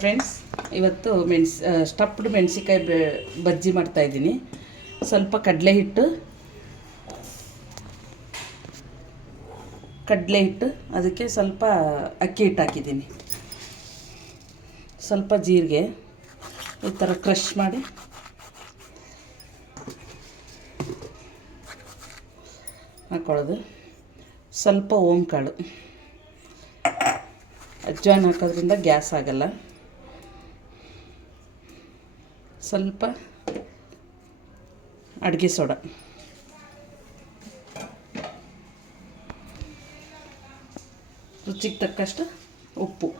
Friends, ಇವತ್ತು stuffed ಮೆಣಸಿಕಾಯಿ ಬಜ್ಜಿ ಮಾಡ್ತಾಯಿದ್ದೀನಿ. ಸ್ವಲ್ಪ ಕಡಲೆ ಹಿಟ್ಟು, ಅದಕ್ಕೆ ಸ್ವಲ್ಪ ಅಕ್ಕಿ ಹಿಟ್ಟು ಹಾಕಿದ್ದೀನಿ, ಸ್ವಲ್ಪ ಜೀರಿಗೆ ಈ ಥರ ಕ್ರಷ್ ಮಾಡಿ ಹಾಕೊಳ್ಳೋದು, ಸ್ವಲ್ಪ ಓಂಕಾಳು, ಅಜ್ವಾನ ಹಾಕೋದ್ರಿಂದ ಗ್ಯಾಸ್ ಆಗಲ್ಲ, ಸ್ವಲ್ಪ ಅಡುಗೆ ಸೋಡಾ, ರುಚಿಗೆ ತಕ್ಕಷ್ಟು ಉಪ್ಪು,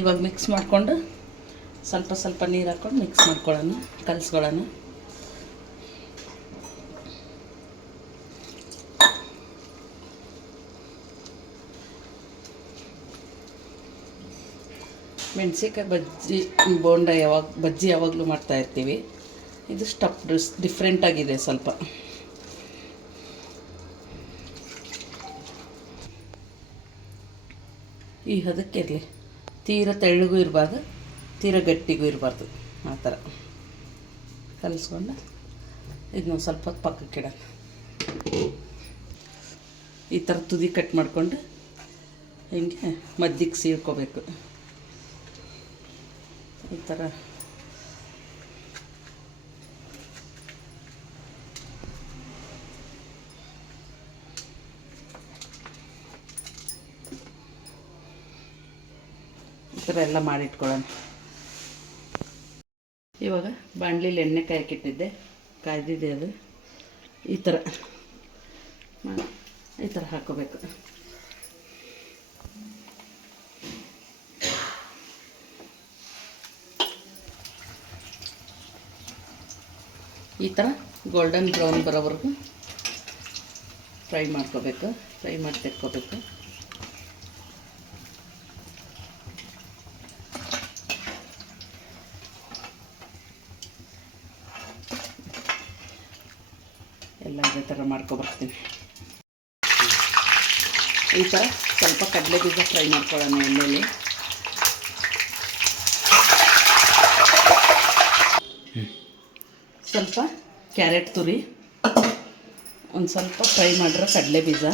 ಇವಾಗ ಮಿಕ್ಸ್ ಮಾಡಿಕೊಂಡು ಸ್ವಲ್ಪ ನೀರು ಹಾಕ್ಕೊಂಡು ಮಿಕ್ಸ್ ಮಾಡ್ಕೊಳ್ಳೋಣ, ಕಲಿಸ್ಕೊಳ್ಳೋಣ. ಮೆಣಸಿನ್ಕಾಯಿ ಬಜ್ಜಿ ಯಾವಾಗಲೂ ಮಾಡ್ತಾಯಿರ್ತೀವಿ. ಇದು ಸ್ಟಫ್ಡ್ ಡಿಫ್ರೆಂಟಾಗಿದೆ ಸ್ವಲ್ಪ. ಈ ಹದಕ್ಕೆ ಇರಲಿ, ತೀರ ತೆಳ್ಳಗೂ ಇರಬಾರ್ದು, ತೀರ ಗಟ್ಟಿಗೂ ಇರಬಾರ್ದು, ಆ ಥರ ಕಲಿಸ್ಕೊಂಡು ಇದನ್ನ ಸ್ವಲ್ಪ ಹೊತ್ತು ಪಕ್ಕಕ್ಕೆ ಇಡೋಣ. ಈ ಥರ ತುದಿ ಕಟ್ ಮಾಡಿಕೊಂಡು ಹಿಂಗೆ ಮಧ್ಯಕ್ಕೆ ಸೀಳ್ಕೋಬೇಕು. ಈ ಥರ ಎಲ್ಲ ಮಾಡಿಟ್ಕೊಳ್ಳೋಣ. ಇವಾಗ ಬಾಣಲಿಲಿ ಎಣ್ಣೆ ಕಾಯಕ್ಕಿಟ್ಟಿದ್ದೆ, ಕಾಯ್ದಿದೆ ಅದು. ಈ ಥರ ಹಾಕೋಬೇಕು. ಈ ಥರ ಗೋಲ್ಡನ್ ಬ್ರೌನ್ ಬರೋವರೆಗೂ ಫ್ರೈ ಮಾಡ್ಕೋಬೇಕು, ಫ್ರೈ ಮಾಡಿ ತೆಕ್ಕೋಬೇಕು. ಎಲ್ಲ ಇದೇ ಥರ ಮಾಡ್ಕೊಬರ್ತೀನಿ. ಈ ಥರ ಸ್ವಲ್ಪ ಕಡಲೆ ಬೀಜ ಫ್ರೈ ಮಾಡ್ಕೊಳ್ಳೋಣ ಎಣ್ಣೆಯಲ್ಲಿ. ಸ್ವಲ್ಪ ಕ್ಯಾರೆಟ್ ತುರಿ, ಒಂದು ಸ್ವಲ್ಪ ಫ್ರೈ ಮಾಡಿರೋ ಕಡಲೆ ಬೀಜ,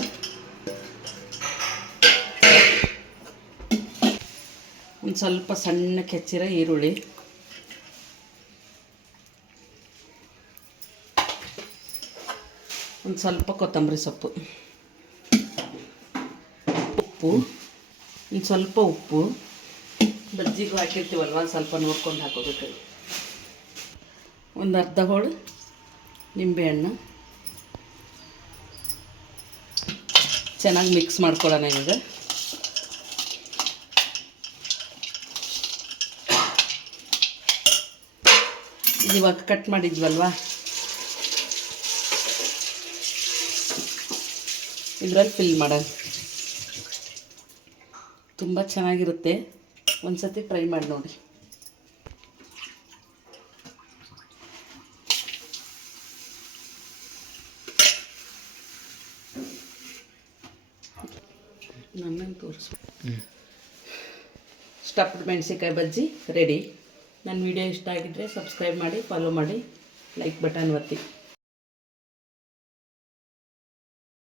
ಒಂದು ಸ್ವಲ್ಪ ಸಣ್ಣಕ್ಕೆ ಹೆಚ್ಚಿರೋ ಈರುಳ್ಳಿ, ಒಂದು ಸ್ವಲ್ಪ ಕೊತ್ತಂಬರಿ ಸೊಪ್ಪು, ಒಂದು ಸ್ವಲ್ಪ ಉಪ್ಪು, ಬಜ್ಜಿಗೂ ಹಾಕಿರ್ತೀವಲ್ವ ಸ್ವಲ್ಪ ನೋಡ್ಕೊಂಡು ಹಾಕೋಬೇಕು. ಒಂದು ಅರ್ಧ ಹೋಳು ನಿಂಬೆಹಣ್ಣು, ಚೆನ್ನಾಗಿ ಮಿಕ್ಸ್ ಮಾಡ್ಕೊಳ್ಳೋಣ. ಈಗ ಇವಾಗ ಕಟ್ ಮಾಡಿದ್ವಲ್ವ, ಇದರಲ್ಲಿ ಫಿಲ್ ಮಾಡೋಣ. ತುಂಬ ಚೆನ್ನಾಗಿರುತ್ತೆ, ಒಂದು ಸತಿ ಟ್ರೈ ಮಾಡಿ ನೋಡಿ. ನನ್ನನ್ನು ತೋರಿಸ್ಬೇಕು. ಸ್ಟಫ್ಡ್ ಮೆಣಸಿನ್ಕಾಯಿ ಬಜ್ಜಿ ರೆಡಿ. ನನ್ನ ವಿಡಿಯೋ ಇಷ್ಟ ಆಗಿದ್ದರೆ ಸಬ್ಸ್ಕ್ರೈಬ್ ಮಾಡಿ, ಫಾಲೋ ಮಾಡಿ, ಲೈಕ್ ಬಟನ್ ಒತ್ತಿ.